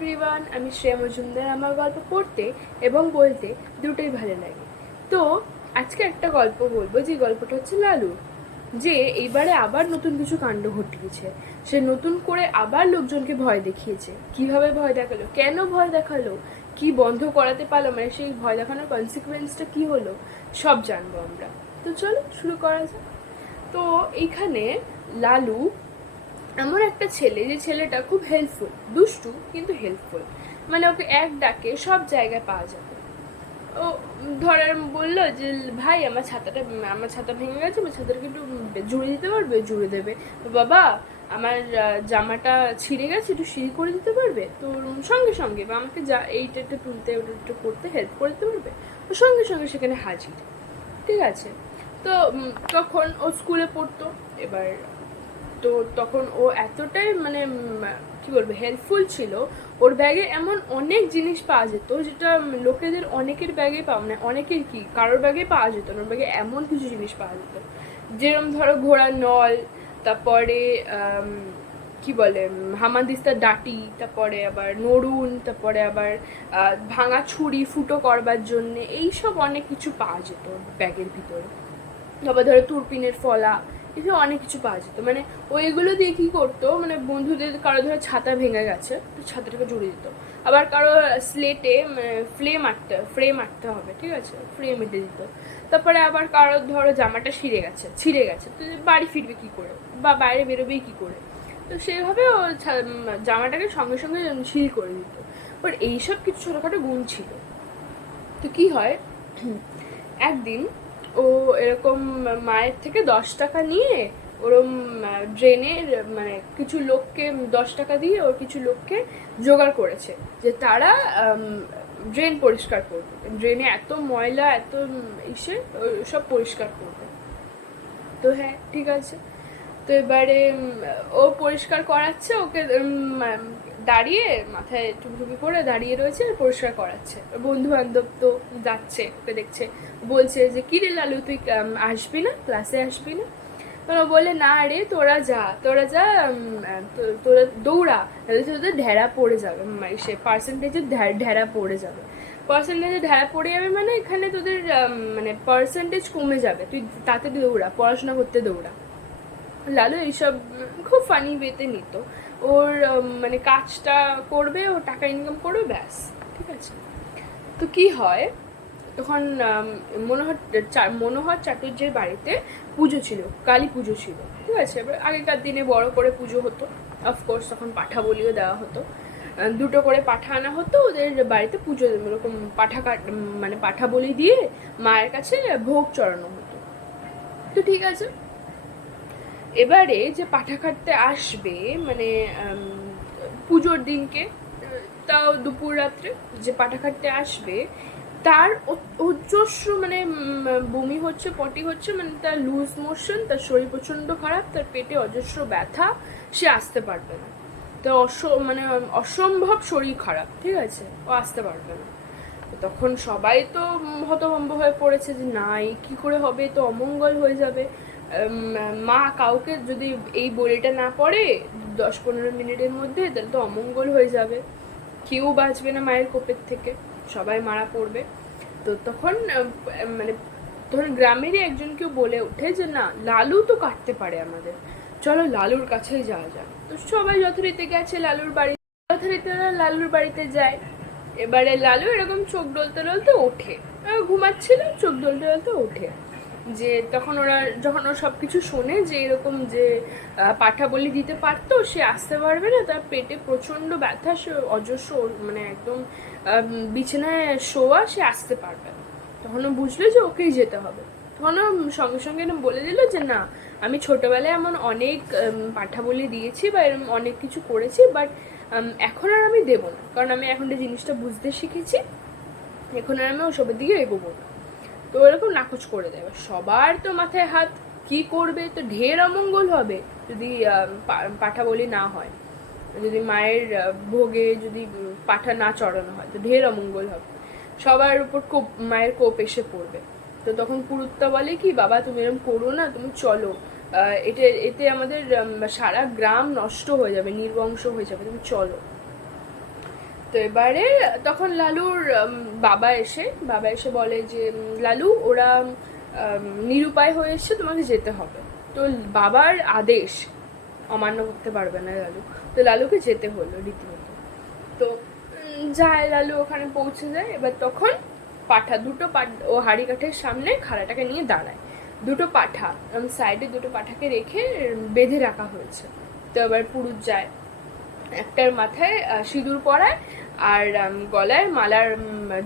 Everyone, আমি শ্রেয়া মজুমদার। আমার গল্প পড়তে এবং বলতে দুটোই ভালো লাগে। তো আজকে একটা গল্প বলবো, যে গল্পটা হচ্ছে লালু। যে এইবারে আবার নতুন কিছু কাণ্ড ঘটিয়েছে। সে নতুন করে আবার লোকজনকে ভয় দেখিয়েছে। কিভাবে ভয় দেখালো, কেন ভয় দেখালো, কি বন্ধ করাতে পারলো, মানে সেই ভয় দেখানোর কনসিকুয়েন্সটা কি হলো, সব জানবো আমরা। তো চলো শুরু করা যাক। তো এইখানে লালু এমন একটা ছেলে, যে ছেলেটা খুব হেল্পফুল, দুষ্টু কিন্তু হেল্পফুল। মানে ওকে এক ডাকে সব জায়গায় পাওয়া যাবে। ও ধরার বললো যে ভাই আমার ছাতা ভেঙে গেছে, আমার ছাতাটাকে একটু জুড়ে দিতে পারবে? জুড়ে দেবে। বাবা আমার জামাটা ছিঁড়ে গেছে, একটু সিঁড়ি করে দিতে পারবে? তো সঙ্গে সঙ্গে, বা আমাকে যা এইটা একটু তুলতে ওটা একটু করতে হেল্প করে দিতে পারবে? তো সঙ্গে সঙ্গে সেখানে হাজির। ঠিক আছে। তো তখন ও স্কুলে পড়তো। এবার তো তখন ও এতটাই মানে কি বলবো হেল্পফুল ছিল। ওর ব্যাগে এমন অনেক জিনিস পাওয়া যেত যেটা লোকেদের অনেকের ব্যাগে পাওয়া, মানে অনেকের কি কারোর ব্যাগে পাওয়া যেত না। ওর ব্যাগে এমন কিছু জিনিস পাওয়া যেত, যেরকম ধরো ঘোড়ার নল, তারপরে কি বলে হামানদিস্তার ডাটি, তারপরে আবার নড়ুন, তারপরে আবার ভাঙা ছুরি ফুটো করবার জন্য, এইসব অনেক কিছু পাওয়া যেত ব্যাগের ভিতরে। তারপর ধরো তুরপিনের ফলা, এসব অনেক কিছু পাওয়া যেত। মানে ওইগুলো দিয়ে কি করতো, মানে বন্ধুদের কারো ধরো ছাতা ভেঙে গেছে, তো ছাতাটাকে জুড়ে দিত। আবার কারো স্লেটে ফ্রেম আঁকতে হবে, ঠিক আছে, ফ্রেম এঁটে দিত। তারপরে আবার কারো ধরো জামাটা ছিঁড়ে গেছে, তো বাড়ি ফিরবে কি করে, বা বাইরে বেরোবেই কি করে? তো সেভাবে ও জামাটাকে সঙ্গে সঙ্গে ছিঁড়ি করে দিত। বাট এইসব কিছু ছোটোখাটো গুণ ছিল। তো কি হয়, একদিন ও এরকম মায়ের থেকে 10 টাকা নিয়ে ওরম ড্রেনের, মানে কিছু লোককে 10 টাকা দিয়ে ওর কিছু লোককে জোগাড় করেছে, যে তারা ড্রেন পরিষ্কার করবে। ড্রেনে এত ময়লা, এত ইসে সব পরিষ্কার করবে। তো হ্যাঁ, ঠিক আছে। তো এবারে ও পরিষ্কার করাচ্ছে ওকে, দাঁড়িয়ে মাথায় টুকটুকি করে দাঁড়িয়ে রয়েছে, পরিষ্কার করাচ্ছে। বন্ধু বান্ধব তো যাচ্ছে, ওকে দেখছে, বলছে যে কি রে লালু, তুই আসবি না, ক্লাসে আসবি না? ও বলে না রে, তোরা যা তোরা দৌড়া, তাহলে তোদের ঢেরা পড়ে যাবে, সে পার্সেন্টেজে ঢেরা পড়ে যাবে। পার্সেন্টেজে ঢেরা পড়ে যাবে মানে এখানে তোদের মানে পার্সেন্টেজ কমে যাবে, তুই তাতে দৌড়া, পড়াশোনা করতে দৌড়া। লালু এইসব খুব ফানি ওয়েতে নিত। ওর মানে কাজটা করবে, ও টাকা ইনকাম করবে, ব্যাস। ঠিক আছে। তো কি হয়, তখন মনোহর চাটুর্যের বাড়িতে পুজো ছিল, কালী পুজো ছিল। ঠিক আছে। এবার আগেকার দিনে বড় করে পুজো হতো, অফকোর্স তখন পাঠা বলিও দেওয়া হতো। 2টো করে পাঠা আনা হতো ওদের বাড়িতে, পুজো এরকম মানে পাঠা বলি দিয়ে মায়ের কাছে ভোগ চড়ানো হতো। তো ঠিক আছে। এবারে যে পাঠা কাটতে আসবে, মানে পুজোর দিনকে, তাও দুপুর রাত্রে যে পাঠা কাটতে আসবে, তার অজস্র মানে বমি হচ্ছে, পটি হচ্ছে, মানে তার লুজ মোশন, তার শরীর প্রচণ্ড খারাপ, তার পেটে অজস্র ব্যথা, সে আসতে পারবে না। তার মানে অসম্ভব শরীর খারাপ, ঠিক আছে, ও আসতে পারবে না। তখন সবাই তো হতভম্ব হয়ে পড়েছে, যে না এই কী করে হবে, তো অমঙ্গল হয়ে যাবে। মা কাউকে যদি এই বলিটা না পড়ে 10-15 মিনিটের মধ্যে, তাহলে তো অমঙ্গল হয়ে যাবে, কেউ বাঁচবে না মায়ের কোপের থেকে, সবাই মারা পড়বে। তো তখন মানে ধরুন গ্রামেরই একজন কেউ বলে ওঠে যে না, লালু তো কাটতে পারে আমাদের, চলো লালুর কাছেই যাওয়া যাক। তো সবাই যথারীতি গেছে লালুর বাড়ি, যথারীতি লালুর বাড়িতে যায়। এবারে লালু এরকম চোখ ডলতে ডলতে ওঠে, ঘুমাচ্ছিল, চোখ ডলতে ডলতে ওঠে। যে তখন যখন ওরা সব কিছু শোনে, যে এরকম যে পাঠা বলি দিতে পারতো, সে আসতে পারবে না, তার পেটে প্রচণ্ড ব্যথা, সে অজস্র মানে একদম বিছানায় শোয়া, সে আসতে পারবে না। তখন ও বুঝলো যে ওকেই যেতে হবে। তখন ও সঙ্গে সঙ্গে বলে দিল যে না, আমি ছোটোবেলায় এমন অনেক পাঠা বলি দিয়েছি বা এরকম অনেক কিছু করেছি, বাট এখন আর আমি দেবো না, কারণ আমি এখন এই জিনিসটা বুঝতে শিখেছি, এখন আর আমি ওসবের দিকে এগোবো না। তো এরকম নাকচ করে দেবে। সবার তো মাথায় হাত, কি করবে, তো ঢের অমঙ্গল হবে যদি পাঠা বলি না হয়, যদি মায়ের ভোগে যদি পাঠা না চড়ানো হয়, তো ঢের অমঙ্গল হবে, সবার উপর মায়ের কোপ এসে পড়বে। তো তখন পুরুত্তা বলে কি, বাবা তুমি এরকম করো না, তুমি চলো, এতে আমাদের সারা গ্রাম নষ্ট হয়ে যাবে, নির্বংশ হয়ে যাবে, তুমি চলো। তো এবারে তখন লালুর বাবা এসে বলে যে লালু ওরা নিরুপায় হয়ে এসছে, তোমাকে যেতে হবে। তো বাবার আদেশ অমান্য করতে পারবে না লালু, তো লালুকে যেতে হলো রীতিমতো। তো যায় লালু, ওখানে পৌঁছে যায়। এবার তখন দুটো ও হাড়ি কাঠের সামনে খাড়াটাকে নিয়ে দাঁড়ায়। দুটো পাঠা সাইডে দুটো পাঠাকে রেখে বেঁধে রাখা হয়েছে। তো এবার পুরুষ যায়, একটার মাথায় সিঁদুর পরায় আর গলায়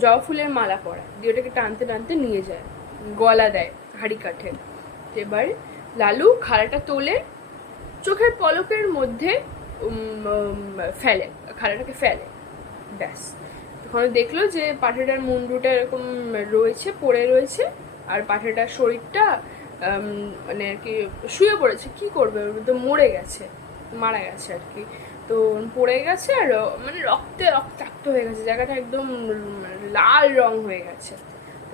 জবা ফুলের মালা পরায়, দিয়ে ওটাকে টানতে টানতে নিয়ে যায়, গলা দেয় হাড়ি কাঠে। এবার লালু খাড়াটা তোলে, চোখের পলকের মধ্যে খাড়াটাকে ফেলে, ব্যাস। তখন দেখলো যে পাঠাটার মুন্ডুটা এরকম রয়েছে, পড়ে রয়েছে, আর পাঠাটার শরীরটা মানে আর কি শুয়ে পড়েছে। কি করবে, তো মরে গেছে, মারা গেছে আর কি। তো পড়ে গেছে আর মানে রক্তাক্ত হয়ে গেছে, জায়গাটা একদম লাল রং হয়ে গেছে।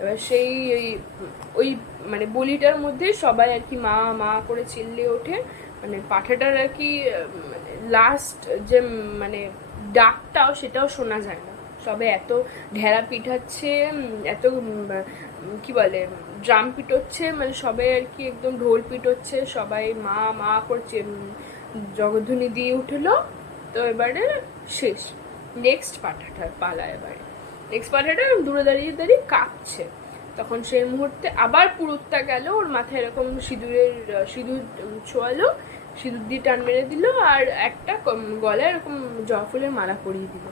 এবার সেই ওই মানে বলিটার মধ্যে সবাই আর কি মা মা করে চিল্লে ওঠে। মানে পাঠাটার আর কি মানে লাস্ট যে মানে ডাকটাও সেটাও শোনা যায় না। সবে এত ঢেড়া পিঠাচ্ছে, এত কি বলে ড্রাম পিটোচ্ছে, মানে সবাই আর কি একদম ঢোল পিটোচ্ছে, সবাই মা মা করছে, জগধ্বনি দিয়ে উঠলো। তো এবারে শেষ, নেক্সট পাঠাটার পালা। এবারে নেক্সট পাঠাটা দূরে দাঁড়িয়ে দাঁড়িয়ে কাঁপছে। তখন সেই মুহূর্তে আবার পুরুতটা গেল, ওর মাথায় এরকম সিঁদুর ছোয়ালো, সিঁদুর দিয়ে টান মেরে দিল, আর একটা গলায় এরকম জবা ফুলের মালা পরিয়ে দিল,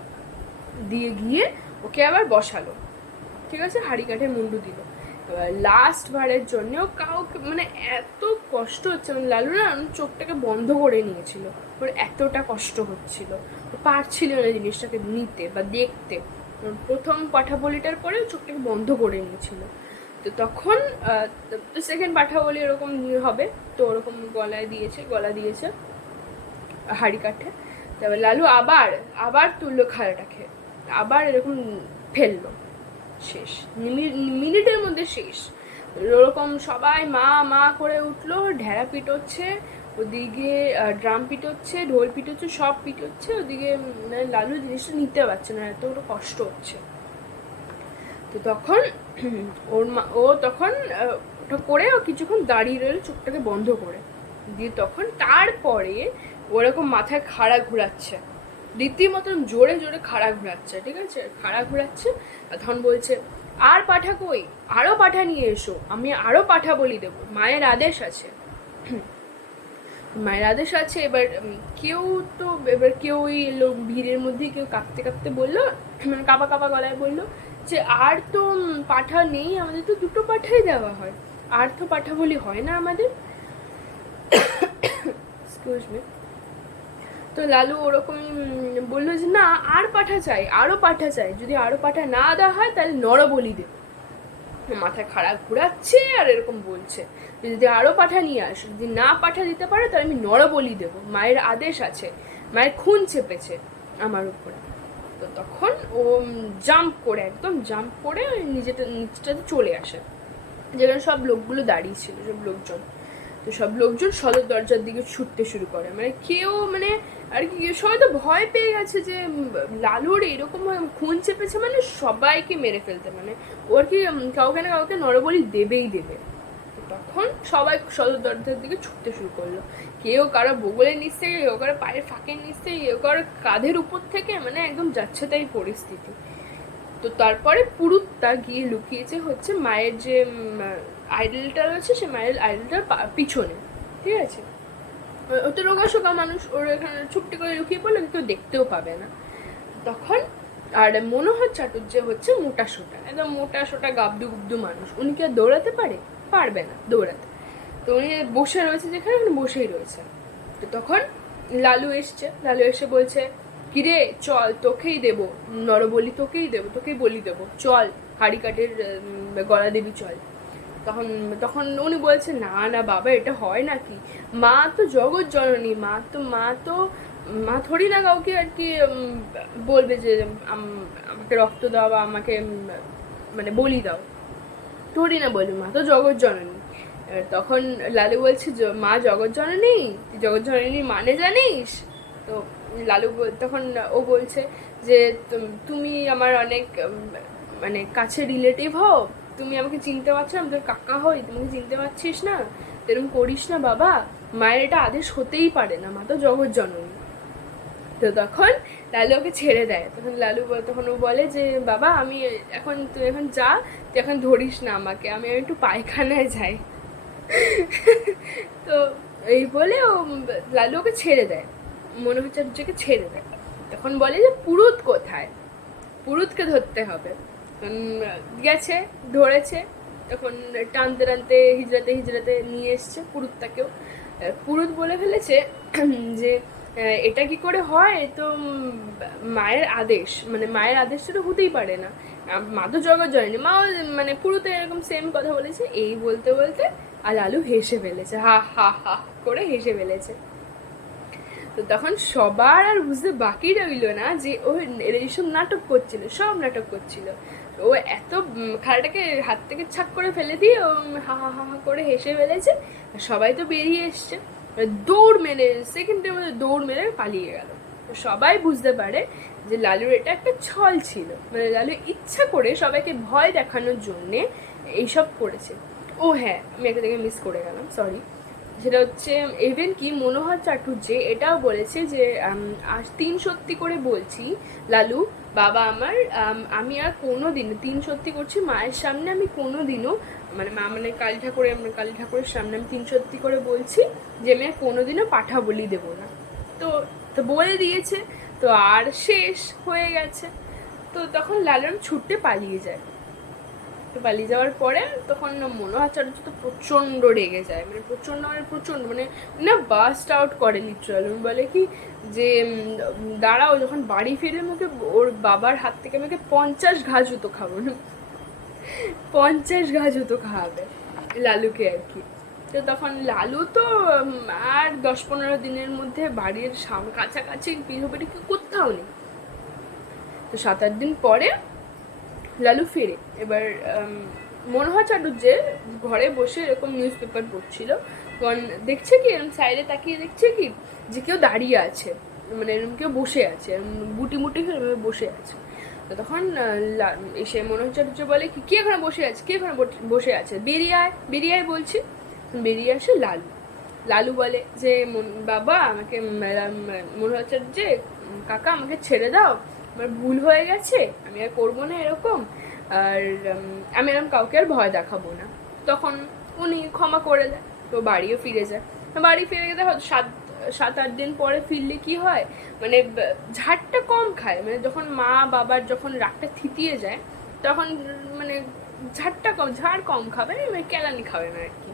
দিয়ে গিয়ে ওকে আবার বসালো, ঠিক আছে, হাড়ি কাঠে মুন্ডু দিল। লাস্ট বারের জন্য কাউকে মানে এত কষ্ট হচ্ছে, মানে লালু না চোখটাকে বন্ধ করে নিয়েছিল, ওর এতটা কষ্ট হচ্ছিল, পারছিল না জিনিসটাকে নিতে বা দেখতে। প্রথম পাঠা বলিটার পরে চোখটাকে বন্ধ করে নিয়েছিল। তো তখন তো সেকেন্ড পাঠা বলি এরকম হবে, তো ওরকম গলা দিয়েছে হাড়ি কাঠে। তারপর লালু আবার তুললো খাড়াটাকে, আবার এরকম ফেললো, শেষ, মিনিটের মধ্যে শেষ। ওরকম সবাই মা মা করে উঠলো, ঢেড়া পিটোচ্ছে, ওদিকে ড্রাম পিটোচ্ছে, ঢোল পিটোচ্ছে, সব পিটোচ্ছে, ওদিকে লালু জিনিসটা নিতে পারছে না, এত কষ্ট হচ্ছে। তো তখন ও তখন ওটা করে ও কিছুক্ষণ দাঁড়িয়ে রইল চোখটাকে বন্ধ করে দিয়ে। তখন তারপরে ওরকম মাথায় খাড়া ঘুরাচ্ছে, রীতিমতন জোরে জোরে খাড়া ঘুরাচ্ছে, ঠিক আছে, খাড়া ঘুরাচ্ছে। তখন বলছে, আর পাঠা কই, আরো পাঠা নিয়ে এসো, আমি আরো পাঠা বলি দেবো, মায়ের আদেশ আছে। মায়ের আদেশ আছে। এবার কেউ ওই লোক ভিড়ের মধ্যে কেউ কাঁপতে কাঁপতে বললো, মানে কাঁপা কাঁপা গলায় বললো যে আর তো পাঠা নেই, আমাদের তো দুটো পাঠাই দেওয়া হয়, আর তো পাঠা বলি হয় না আমাদের। Excuse me. তো লালু ওরকমই বললো যে না, আর পাঠা চাই, আরো পাঠা চাই, যদি আরো পাঠা না দেওয়া হয় তাহলে নরবলি দেব। মাথায় খাড়া ঘুরাচ্ছে আর এরকম বলছে, যদি আরো পাঠা নিয়ে আসো, যদি না পাঠা দিতে পারো তাহলে আমি নরবলি দেব, মায়ের আদেশ আছে, মায়ের খুন চেপেছে আমার উপরে। তো তখন ও একদম জাম্প করে নিচটাতে চলে আসে, যেখানে সব লোকগুলো দাঁড়িয়ে ছিল, সব লোকজন। তো সব লোকজন সদর দরজার দিকে ছুটতে শুরু করে, মানে কেউ মানে আর কি সবাই তো ভয় পেয়ে গেছে যে লালুর এরকম খুন চেপেছে, মানে সবাইকে মেরে ফেলতে, মানে ওর কি কাউকে না কাউকে নরবলি দেবেই দেবে। তখন সবাই সদর দরজার দিকে ছুটতে শুরু করলো, কেউ কারো বগলের নিচ থেকে, কেউ কারো পায়ের ফাঁকের নিচ থেকে, কেউ কারো কাঁধের উপর থেকে, মানে একদম যাচ্ছে তাই পরিস্থিতি। তো তারপরে পুরুতটা গিয়ে লুকিয়েছে হচ্ছে মায়ের যে আইডলটা রয়েছে, সে মায়ের আইডলটার পিছনে, ঠিক আছে। ও তো রোগাশোকা মানুষ, ওর এখানে ছুপটি করে লুকিয়ে পড়লে কেউ দেখতেও পাবে না। তখন আর মনোহর চাটুর্য হচ্ছে মোটা সোটা, একদম মোটা সোটা গাবদু গুবদু মানুষ, উনি কি আর দৌড়াতে পারবে না দৌড়াতে। তো উনি বসে রয়েছে যেখানে, উনি বসেই রয়েছে। তো তখন লালু এসে বলছে, কিরে চল, তোকেই দেবো নরবলি, তোকেই বলি দেবো, চল হাড়ি কাঠের গলা দেবী চল। তখন উনি বলছে, না না বাবা, এটা হয় নাকি, মা তো জগৎ জননী, মা থোড়ি না কাউকে আর কি বলবে যে আমাকে রক্ত দাও বা আমাকে মানে বলি দাও, থোড়ি না বলবে, মা তো জগৎ জননী। তখন লালু বলছে, মা জগৎ জননী, তুই জগৎ জননীর মানে জানিস? তো তখন ও বলছে যে তুমি আমার অনেক মানে কাছে রিলেটিভ হও, তুমি আমাকে চিনতে পারছো না, আমি তোর কাকা হই, তুমি চিনতে পারছিস না, এরকম করিস না বাবা, মায়ের এটা আদেশ হতেই পারে না, মা তো জগৎ জননী। তো তখন লালু ওকে ছেড়ে দেয়। তখন ও বলে যে বাবা আমি এখন, তুই এখন যা, তুই এখন ধরিস না আমাকে, আমি একটু পায়খানায় যাই। তো এই বলে ও লালু ওকে ছেড়ে দেয়, মনোহরচার্যকে ছেড়ে দেয়। তখন বলে যে পুরুত কোথায়, পুরুতকে ধরতে হবে। গেছে, ধরেছে, তখন টানতে টানতে হিজড়াতে হিজড়াতে নিয়ে এসছে পুরুতটাকেও। পুরুত বলে ফেলেছে যে এটা কি করে হয়, তো মায়ের আদেশ, মানে মায়ের আদেশ তো হতেই পারে না, মা তো জগৎ জননী, মাও মানে পুরুতে এরকম সেম কথা বলেছে। এই বলতে বলতে আর লালু হেসে ফেলেছে, হা হা হা করে হেসে ফেলেছে। তো তখন সবার আর বুঝতে বাকি রইল না যে ও এইসব নাটক করছিল, সব নাটক করছিল। ও এত খালটাকে হাত থেকে ছাক করে ফেলে দিয়ে ও হা হা হা করে হেসে ফেলেছে। সবাই তো বেরিয়ে এসছে, দৌড় মেরে সেকেন্ডের মধ্যে দৌড় মেরে পালিয়ে গেল। সবাই বুঝতে পারে যে লালুর এটা একটা ছল ছিল, মানে লালু ইচ্ছা করে সবাইকে ভয় দেখানোর জন্যে এইসব করেছে। ও হ্যাঁ, আমি একটা জায়গায় মিস করে গেলাম, সরি। সেটা হচ্ছে ইভেন কি মনোহর চাটুর্যে এটাও বলেছে যে তিন সত্যি করে বলছি লালু বাবা আমার, আমি আর কোনো দিন তিন সত্যি করছি মায়ের সামনে, আমি কোনো দিনও মানে মা মানে কালী ঠাকুরের সামনে আমি তিন সত্যি করে বলছি যে আমি আর কোনোদিনও পাঠা বলি দেবো না। তো তো বলে দিয়েছে, তো আর শেষ হয়ে গেছে। তো তখন লালন ছুটতে পালিয়ে যায়। তো পালিয়ে যাওয়ার পরে তখন মনোহর চাটুর্য তো প্রচণ্ড রেগে যায়, মানে প্রচণ্ড মানে না বাস্ট আউট করে লিটারাল। বলে কি যে দাঁড়াও, যখন বাড়ি ফিরে আমাকে ওর বাবার হাত থেকে আমাকে 50 ঘা জুতো খাবো না, 50 ঘা জুতো খাওয়াবে লালুকে আর কি। তো তখন লালু তো আর 10-15 দিনের মধ্যে বাড়ির কাছাকাছি পিঠোপিঠি কোথাও নেই। তো 7-8 দিন পরে লালু ফেরে। এবার মনোহর চাটুর্যের ঘরে বসে এরকম নিউজ পেপার পড়ছিল, কারণ দেখছে কি এরকম সাইডে তাকিয়ে দেখছে কি যে কেউ দাঁড়িয়ে আছে, মানে এরকম কেউ বসে আছে, গুটি মুটি হয়ে বসে আছে। তো তখন এসে মনোহর চাটুর্য বলে কি কে এখানে বসে আছে, কে এখানে বসে আছে, বেরিয়ে আয় বলছি। বেরিয়ে আসে লালু। লালু বলে যে বাবা আমাকে, মনোহর চাটুর্য কাকা আমাকে ছেড়ে দাও, আমার ভুল হয়ে গেছে, আমি আর করবো না এরকম, আর আমি এরকম কাউকে আর ভয় দেখাবো না। তখন উনি ক্ষমা করে দেয়, তো বাড়িও ফিরে যায়। বাড়ি ফিরে গেলে হয়তো 7-8 দিন পরে ফিরলে কি হয়, মানে ঝাড়টা কম খায়, মানে যখন মা বাবার যখন রাগটা থিতিয়ে যায় তখন মানে ঝাড় কম খাবে, মানে কেলানি খাবে না আর কি,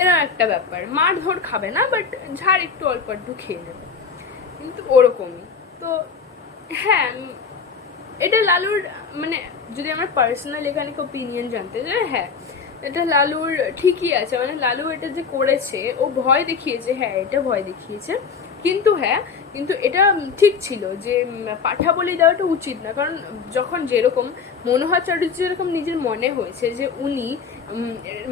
এরকম একটা ব্যাপার। মারধর খাবে না, বাট ঝাড় একটু অল্প একটু খেয়ে নেবে, কিন্তু ওরকমই। তো হ্যাঁ, এটা লালুর মানে যদি আমার পার্সোনাল এখানে ওপিনিয়ন জানতে চাই, হ্যাঁ এটা লালুর ঠিকই আছে, মানে লালু এটা যে করেছে ও ভয় দেখিয়েছে, হ্যাঁ এটা ভয় দেখিয়েছে, কিন্তু হ্যাঁ কিন্তু এটা ঠিক ছিল যে পাঠা বলি দেওয়াটা উচিত না। কারণ যখন যেরকম মনোহর চাটুর্য যেরকম নিজের মনে হয়েছে যে উনি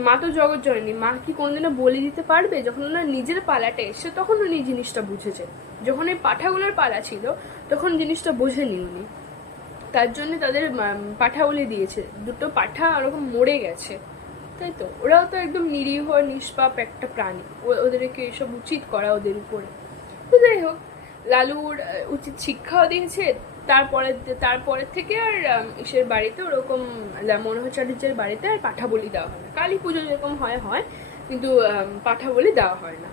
মা তো জগৎ জননী, মা কি কোনোদিনও বলে দিতে পারবে, যখন ওনার নিজের পালাটা এসছে তখন উনি জিনিসটা বুঝেছে। যখন এই পাঠাগুলোর পালা ছিল তখন জিনিসটা বোঝেনি উনি, তার জন্য তাদের পাঠা বলে দিয়েছে। দুটো পাঠা ওরকম মরে গেছে, তাই তো ওরাও তো একদম নিরীহ নিষ্পাপ একটা প্রাণী, ওদেরকে এসব উচিত করা ওদের উপরে। তো যাই হোক, লালুর উচিত শিক্ষাও দিয়েছে। তারপরের থেকে আর ইসের বাড়িতে ওরকম মনোহর চাটুর্যের বাড়িতে আর পাঠা বলি দেওয়া হয় না। কালী পুজো যেরকম হয় কিন্তু পাঠা বলি দেওয়া হয় না।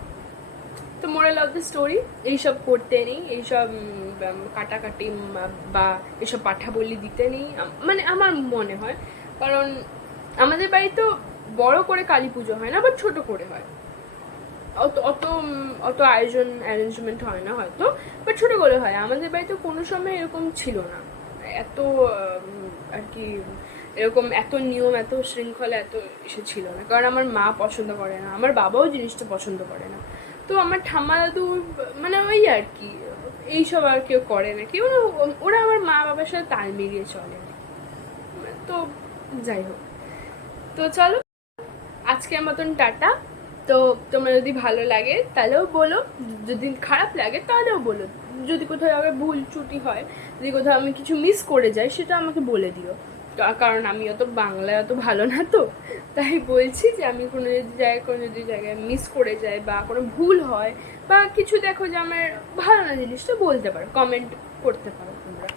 তো মোরাল অফ দ্য স্টোরি, এইসব করতে নেই, এইসব কাটাকাটি বা এইসব পাঠা বলি দিতে নেই, মানে আমার মনে হয়। কারণ আমাদের বাড়িতেও বড় করে কালী পুজো হয় না, বাট ছোট করে হয়, অত অত অত অ্যারেঞ্জমেন্ট হয় না হয়তো, বাট ছোট করে হয়। আমাদের বাড়িতে কোনো সময় এরকম ছিল না, এত আর কি এরকম এত নিয়ম এত শৃঙ্খলা এত এসে ছিল না, কারণ আমার মা পছন্দ করে না, আমার বাবাও জিনিসটা পছন্দ করে না। তো আমার ঠাম্মা দাদু মানে ওই আর কি এইসব আর কেউ করে না, কেউ ওরা আমার মা বাবার সাথে তাল মিলিয়ে চলে। তো যাই হোক, তো চলো আজকের মতন টাটা। তো তোমার যদি ভালো লাগে তাহলেও বলো, যদি খারাপ লাগে তাহলেও বলো, যদি কোথাও আবার ভুল ত্রুটি হয়, যদি কোথাও আমি কিছু মিস করে যাই, সেটা আমাকে বলে দিও। কারণ আমি অত বাংলায় অত ভালো না, তো তাই বলছি যে আমি কোনো যদি জায়গায় মিস করে যাই বা কোনো ভুল হয় বা কিছু দেখো যে আমার ভালো না জিনিসটা, বলতে পারো, কমেন্ট করতে পারো তোমরা।